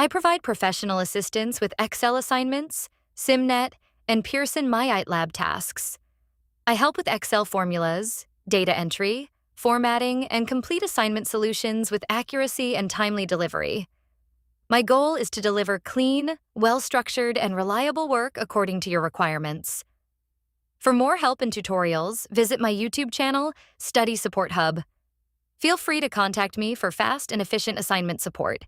I provide professional assistance with Excel assignments, Simnet, and Pearson MyITLab tasks. I help with Excel formulas, data entry, formatting, and complete assignment solutions with accuracy and timely delivery. My goal is to deliver clean, well-structured, and reliable work according to your requirements. For more help and tutorials, visit my YouTube channel, Study Support Hub. Feel free to contact me for fast and efficient assignment support.